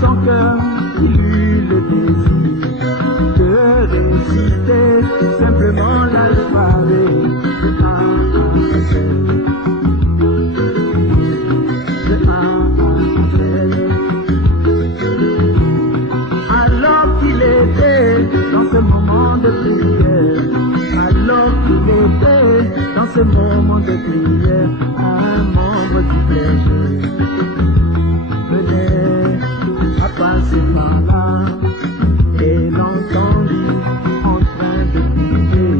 son cœur, il eut le désir de réciter simplement l'alphabet de A à Z. De A à Z. Alors qu'il était dans ce moment de prière, alors qu'il était dans ce moment de prière, un membre du clergé venait à passer par là et l'entendit en train de prier,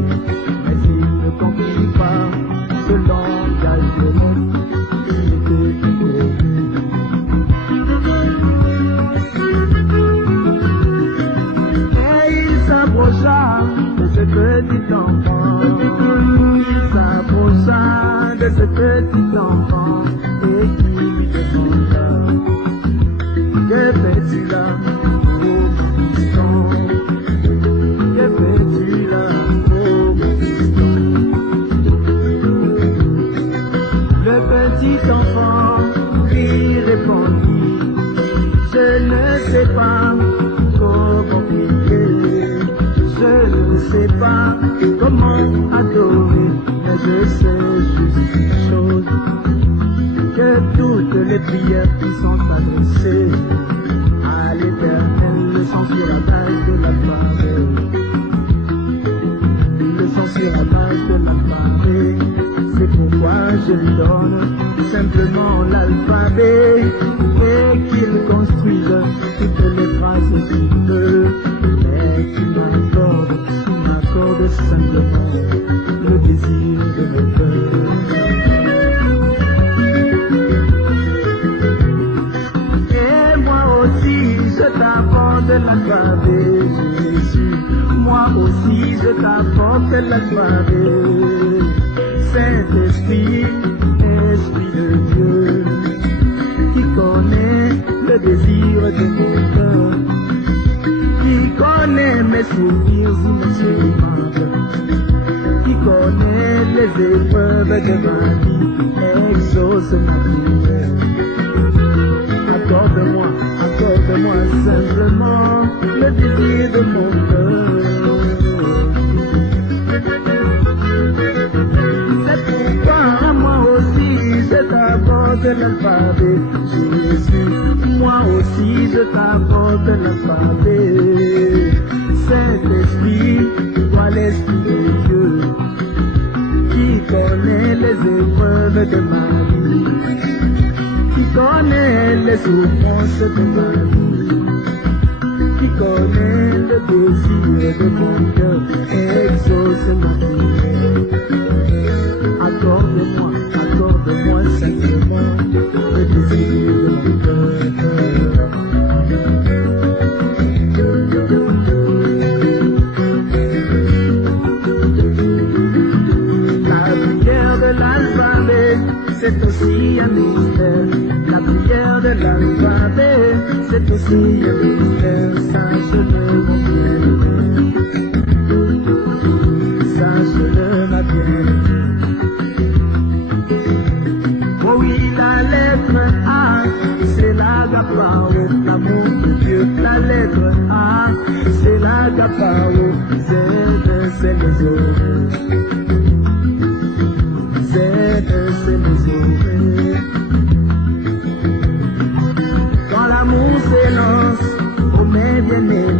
mais il ne comprit pas ce langage de l'homme qui était inconnu. Et il s'approcha de ce petit enfant, il s'approcha de ce petit enfant et il lui demanda: que fais-tu là, oh mon fiston? Que fais-tu là, oh mon fiston? Le petit enfant lui répondit: je ne sais pas comment prier, je ne sais pas comment adorer, mais je sais juste une chose, que toutes les prières qui sont adressées à l'Éternel le sont sur la base de l'alphabet. Le sont sur la base de l'alphabet. C'est pourquoi je lui donne simplement l'alphabet et qu'il construise toutes les phrases qu'il veut, mais qu'il m'accorde simplement le désir de mon cœur. Je t'apporte l'alphabet, Jésus. Moi aussi je t'apporte l'alphabet. Saint-Esprit, Esprit de Dieu, qui connaît le désir de mon cœur, qui connaît mes souvenirs inexprimables, qui connaît les épreuves de ma vie, exauce ma prière. Accorde-moi simplement le désir de mon cœur. C'est pourquoi moi aussi je t'apporte l'alphabet, Jésus. Moi aussi je t'apporte l'alphabet. Saint-Esprit, toi l'Esprit de Dieu, qui connaît les épreuves de ma vie, qui connaît les souffrances de ma vie, qui connaît le désir de mon cœur, exauce ma prière. Accorde-moi simplement le désir de mon cœur. La prière de l'alphabet, c'est aussi un mystère. La prière de l'alphabet, c'est aussi un mystère. Sache-le, mon bien-aimé. Sache-le, ma bien-aimée. Oh oui, la lettre A, c'est l'agapao, l'amour de Dieu. La lettre A, c'est l'agapao, c'est les oreilles. C'est les oreilles. Quand l'amour s'élance, oh mes bien-aimés,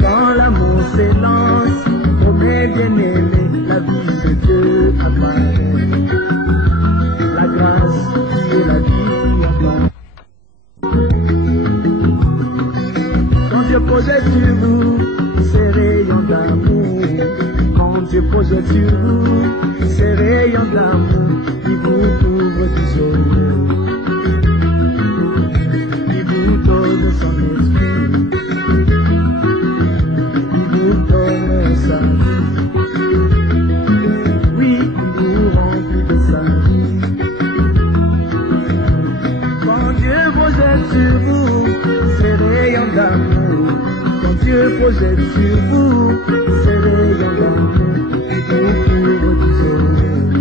quand l'amour s'élance, oh mes bien-aimés, la vie de Dieu apparaît, la grâce et la vie apparaît. Quand Dieu projette sur vous ses rayons d'amour, quand Dieu projette sur vous ses rayons d'amour, il vous couvre du soleil, il vous donne son esprit, il vous donne sa vie, oui, il vous remplit de sa vie. Quand Dieu projette sur vous ses rayons d'amour, quand Dieu projette sur vous ses rayons d'amour, il vous couvre du soleil,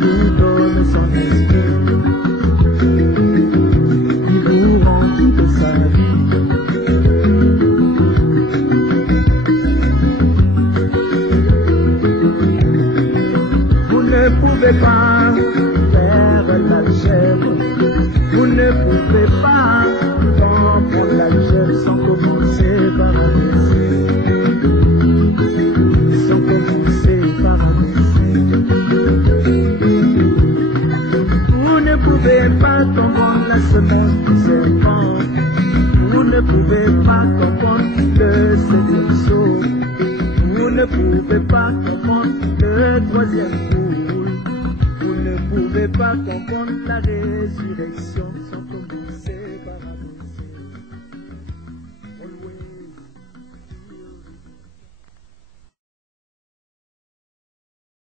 il vous donne son esprit, pas faire l'algèbre. Vous ne pouvez pas comprendre l'algèbre sans commencer par un essai. Sans commencer par un essai. Vous ne pouvez pas comprendre la semence du serpent. Vous ne pouvez pas comprendre le septième saut. Vous ne pouvez pas comprendre le troisième boule. Vous ne pouvez pas comprendre la résurrection.